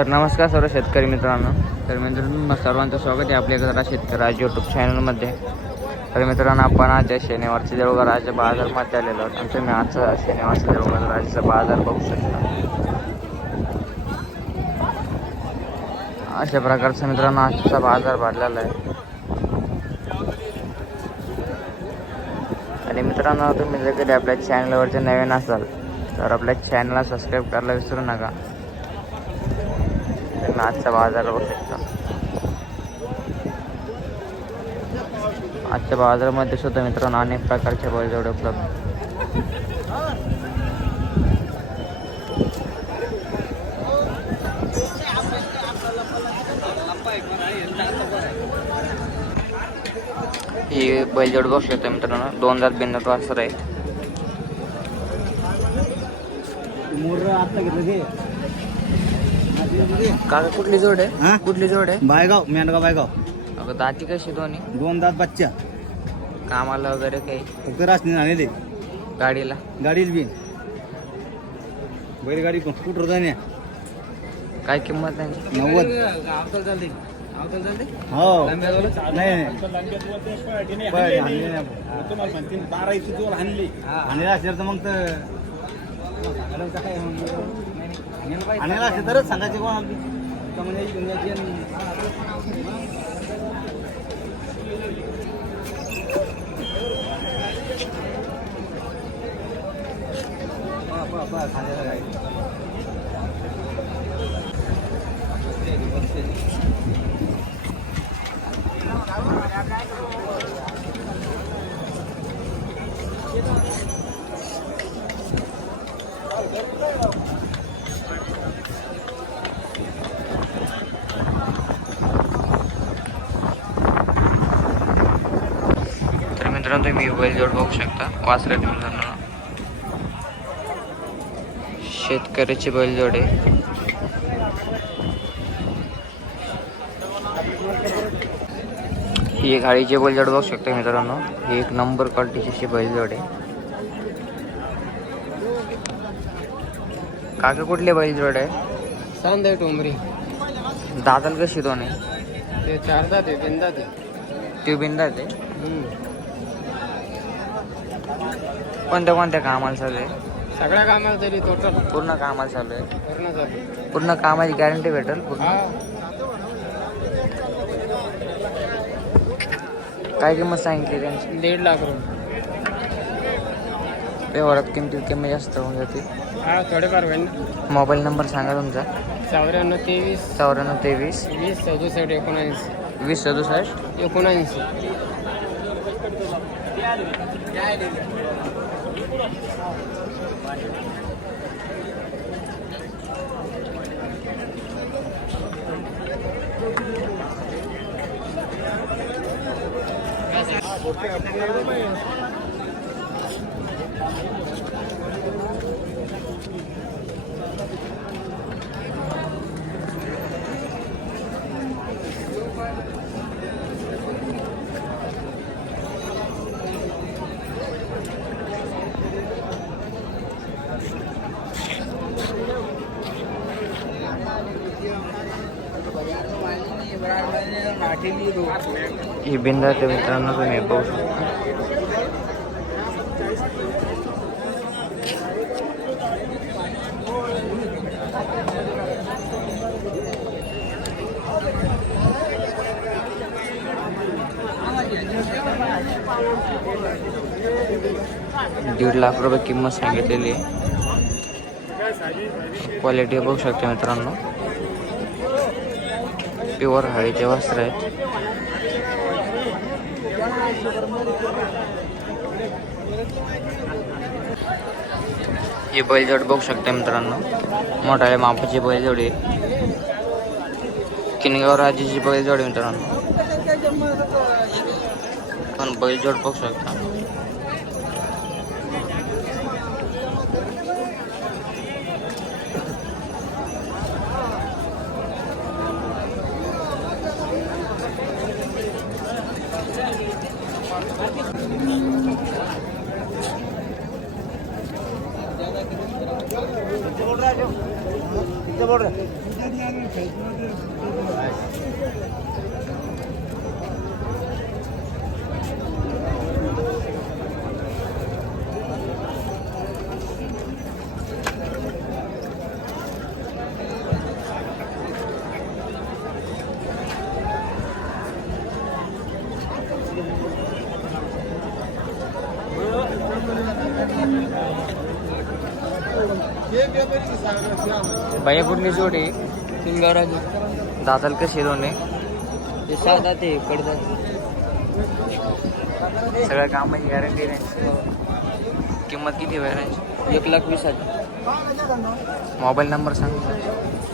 तर नमस्कार सर्व शेतकरी मित्रांनो. तर मित्रांनो सर्वांचं स्वागत आहे आपल्या जरा शेतकरी यूट्यूब चॅनलमध्ये तर मित्रांनो आपण आज शनिवारच्या देवघर बाजारमध्ये आलेलो आहोत. आणि तुम्ही आजचा शनिवारच्या देवघर बाजार बघू शकता. अशा प्रकारचा मित्रांनो आजचा बाजार भरलेला आहे. आणि मित्रांनो तुम्ही जर कधी आपल्या चॅनलवरचे नवीन असाल तर आपल्या चॅनलला सबस्क्राईब करायला विसरू नका. तुम्ही आजचा बाजार बघू शकता. आजच्या बाजारामध्ये सुद्धा मित्रांनो अनेक प्रकारचे बैलजोडे उपलब्ध ही बैलजोड बघू शकता मित्रांनो. दोन हजार बिंदू वासर आहे आता घेतलं काका कुठली जोड हा? आहे कुठली जोड आहे? बायगाव मेंढगाव बायगाव. अगं दाती कशी दोन्ही? दोन दात बच्चा. कामाला वगैरे काही? फक्त रासने आणले गाडीला? गाडीच बी बैलगाडी पण कुठं जाण्या काय किंमत त्यांची नव्वद. हो. नाही नाही. पळ, हाणली नाही आपण. हाणलेलं असेल तर मग तर हाणलेलं असेल तरच सांगायचे कोण आपली का म्हणजे घेऊन जायची आणि- पहा, पहा, पहा, खांद्याला गाडी. तर मित्रांनो तुम्ही बैल जोड बघू शकता. वासरे मित्रांनो शेतकऱ्याची बैलजोड आहे. ही एक गाडीची बैलजोड बघू शकता मित्रांनो. ही एक नंबर क्वालिटीची बैलजोड आहे. काका कुठली बैलजोड आहे? सांदे टोंबरी. दादाला कशी दोन आहे? ते चार दात आहे दात ती आहे? कोणत्या कोणत्या कामाला चालू आहे? सगळ्या कामाला तरी टोटल पूर्ण कामाला चालू आहे? पूर्ण चालू पूर्ण कामाची गॅरंटी भेटेल पूर्ण? हा. काय किंमत सांगितली त्यांची? दीड लाख रुपये. व्यवहारात किमती कमी जास्त होऊन जाते. हा थोडेफार होईल ना. मोबाईल नंबर सांगा तुमचा. चौऱ्याण्णव तेवीस. चौऱ्याण्णव तेवीस. वीस सदुसष्ट एकोणऐंशी. वीस सदुसष्ट एकोणऐंशी. Gracias. ही बिंदा ते मित्रांनो तुम्ही बघू शकता. दीड लाख रुपये किंमत सांगितलेली आहे. क्वालिटी बघू शकते मित्रांनो. प्युअर हळीचे वस्त्र आहेत. ही बैलजोड बघू शकता मित्रांनो. मोठ्या मापाची बैलजोडी. किनगाव राजेची बैलजोड मित्रांनो. पण बैलजोड बघू शकता. किती भैया कुठली जोड आहे. सिंगाराजी दाताल कशी दोन्ही? ते साधा ते कडदात सगळ्या कामाची गॅरंटी नाही किंमत किती वगैरे एक लाख वीस हजार. मोबाईल नंबर सांग.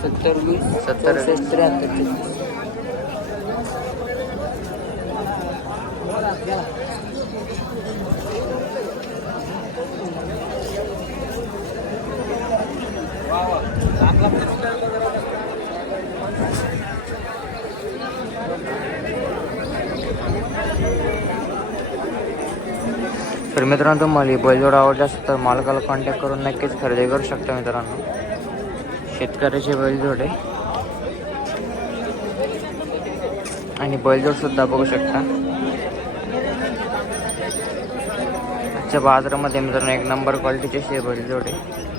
सत्तर वीस सत्तर. त्र्याहत्तर. तर मित्रांनो तुम्हाला ही बैलजोड आवडली असेल तर मालकाला कॉन्टॅक्ट करून नक्कीच खरेदी करू शकता मित्रांनो. शेतकऱ्याचे बैलजोड आहे. आणि बैलजोड सुद्धा बघू शकता. आजच्या बाजारामध्ये मित्रांनो एक नंबर क्वालिटीचे शे बैलजोड आहे.